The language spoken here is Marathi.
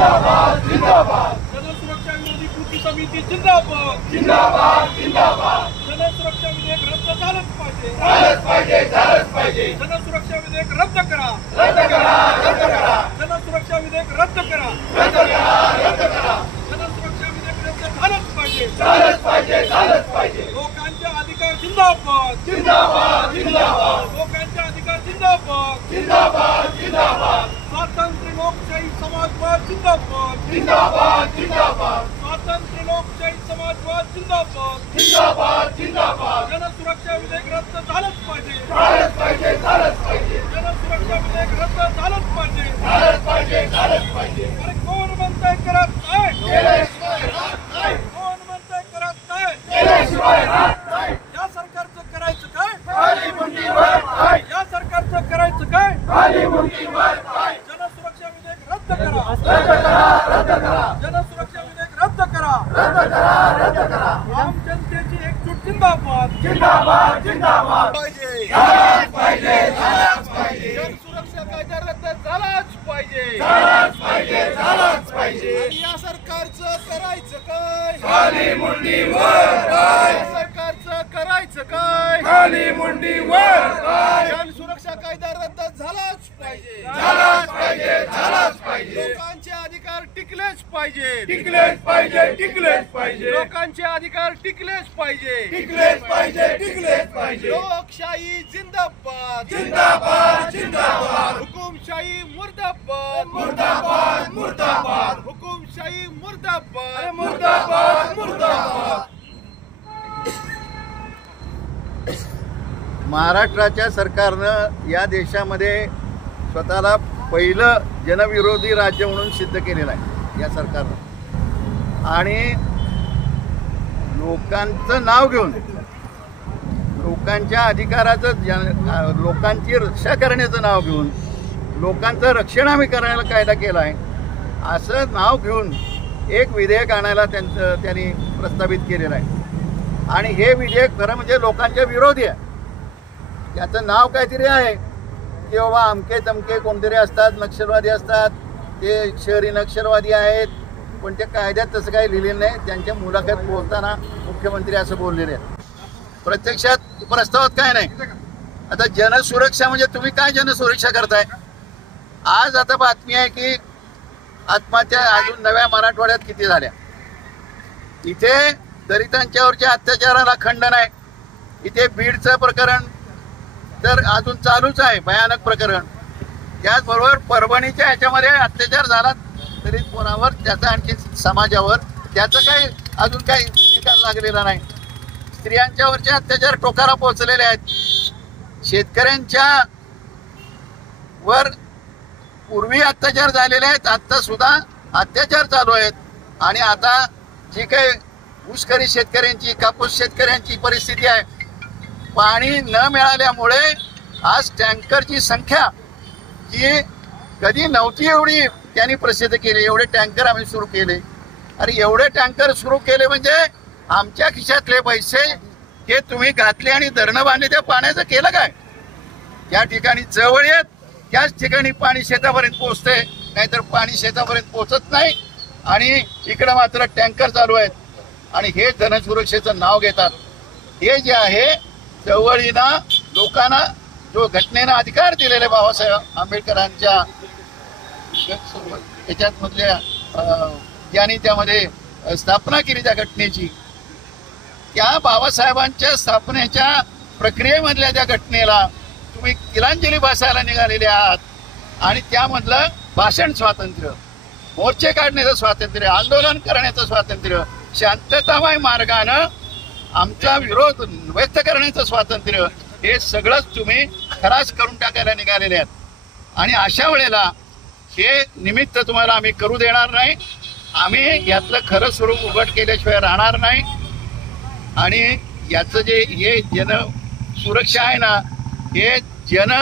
जिंदाबाद जिंदाबाद जनसुरक्षा विरोधी कृती समिती जिंदाबाद जिंदाबाद जिंदाबाद जनसुरक्षा विधेयक रद्द झालंच पाहिजे झालंच पाहिजे झालंच पाहिजे जनसुरक्षा विधेयक रद्द करा रद्द करा रद्द करा जनसुरक्षा विधेयक रद्द करा रद्द करा रद्द करा जनसुरक्षा विधेयक रद्द झालंच पाहिजे झालंच पाहिजे झालंच पाहिजे लोकांचे अधिकार जिंदाबाद जिंदाबाद जिंदाबाद लोकांचे अधिकार जिंदाबाद जिंदाबाद जिंदाबाद स्वातंत्र्य लोकशाही समाजवाद जिंदाबाद जिंदाबाद जिंदाबाद स्वातंत्र्य लोकशाही समाजवाद जिंदाबाद जिंदाबाद जिंदाबाद जनसुरक्षा विधेयक रद्द झालंच पाहिजे झालंच पाहिजे झालंच पाहिजे जनसुरक्षा विधेयक रद्द झालंच पाहिजे झालंच पाहिजे झालंच पाहिजे अरे कोण म्हणतंय करत नाही केल्याशिवाय राहत नाही कोण म्हणतंय करत नाही केल्याशिवाय राहत नाही या सरकारचं करायचं काय खाली मुंडीवर पाय या सरकारचं करायचं काय खाली मुंडीवर पाय जनसुरक्षा विधेयक रद्द करा रद्द करा रद्द करा जनसुरक्षा विधेयक रद्द करा रद्द करा रद्द करा आम जनतेची एकजूट जिंदाबाद जिंदाबाद जिंदाबाद पाहिजे झालाच पाहिजे झालाच पाहिजे जनसुरक्षा कायदा रद्द झालाच पाहिजे झालाच पाहिजे झालाच पाहिजे आणि या सरकारचं करायचं काय खाली मुंडीवर पाय या सरकारचं करायचं काय खाली मुंडीवर पाय जनसुरक्षा कायदा रद्द झालाच पाहिजे झालाच पाहिजे झालाच पाहिजे लोकांचे अधिकार टिकलेच पाहिजे टिकलेच पाहिजे टिकलेच पाहिजे लोकांचे अधिकार टिकलेच पाहिजे टिकलेच पाहिजे टिकलेच पाहिजे लोकशाही जिंदाबाद जिंदाबाद जिंदाबाद हुकुमशाही मुर्दाबाद मुर्दाबाद मुर्दाबाद हुकुमशाही मुर्दाबाद मुर्दाबाद मुर्दाबाद महाराष्ट्राच्या सरकारनं या देशामध्ये स्वतःला पहिलं जनविरोधी राज्य म्हणून सिद्ध केलेलं आहे या सरकारनं आणि लोकांचं नाव घेऊन लोकांच्या अधिकाराचं लोकांची रक्षा करण्याचं नाव घेऊन लोकांचं रक्षण आम्ही करायला कायदा केला आहे असं नाव घेऊन एक विधेयक आणायला त्यांनी प्रस्तावित केलेलं आहे आणि हे विधेयक खरं म्हणजे लोकांच्या विरोधी आहे. त्याचं नाव काहीतरी आहे की बाबा अमके तमके कोणतरी असतात नक्षलवादी असतात ते शहरी नक्षलवादी आहेत पण ते कायद्यात तसं काही लिहिलेलं नाही. त्यांच्या मुलाखत बोलताना मुख्यमंत्री असं बोललेले आहेत. प्रत्यक्षात प्रस्तावात काय नाही. आता जनसुरक्षा म्हणजे तुम्ही काय जनसुरक्षा करताय. आज आता बातमी आहे की आत्महत्या अजून नव्या मराठवाड्यात किती झाल्या. इथे दलितांच्यावरच्या अत्याचाराला खंड नाही. इथे बीडचं प्रकरण तर अजून चालूच आहे भयानक प्रकरण. त्याचबरोबर परभणीच्या ह्याच्यामध्ये अत्याचार झाला दलित कोणावर त्याचा आणखी समाजावर त्याचं काही अजून काही निकाल लागलेला नाही. स्त्रियांच्यावरचे अत्याचार टोकाला पोहोचलेले आहेत. शेतकऱ्यांच्या वर पूर्वी अत्याचार झालेले आहेत आता सुद्धा अत्याचार चालू आहेत. आणि आता जी काही ऊसखरी शेतकऱ्यांची कापूस शेतकऱ्यांची परिस्थिती आहे पाणी न मिळाल्यामुळे आज टँकरची संख्या ही कधी नव्हती एवढी त्यांनी प्रसिद्ध केली. एवढे टँकर आम्ही सुरू केले. अरे एवढे टँकर सुरू केले म्हणजे आमच्या खिशातले पैसे हे तुम्ही घातले आणि धरणं बांधले त्या पाण्याचं केलं काय. त्या ठिकाणी जवळ येत त्याच ठिकाणी पाणी शेतापर्यंत पोहोचते नाहीतर पाणी शेतापर्यंत पोहोचत नाही. आणि इकडं मात्र टँकर चालू आहेत आणि हे जनसुरक्षेचं नाव घेतात. हे जे आहे चळवळीनं लोकांना जो घटनेनं अधिकार दिलेले बाबासाहेब आंबेडकरांच्या याच्यात मधल्या ज्यांनी त्यामध्ये स्थापना केली त्या घटनेची त्या बाबासाहेबांच्या स्थापनेच्या प्रक्रियेमधल्या त्या घटनेला तुम्ही तिलांजली भासायला निघालेले आहात आणि त्यामधलं भाषण स्वातंत्र्य मोर्चे काढण्याचं स्वातंत्र्य आंदोलन करण्याचं स्वातंत्र्य शांततामय मार्गानं आमचा विरोध व्यक्त करण्याचं स्वातंत्र्य हे सगळंच तुम्ही खरास करून टाकायला निघालेले आहेत. आणि अशा वेळेला हे निमित्त तुम्हाला आम्ही करू देणार नाही. आम्ही यातलं खरं स्वरूप उघड केल्याशिवाय राहणार नाही. आणि याचं जे हे जन सुरक्षा आहे ना हे जन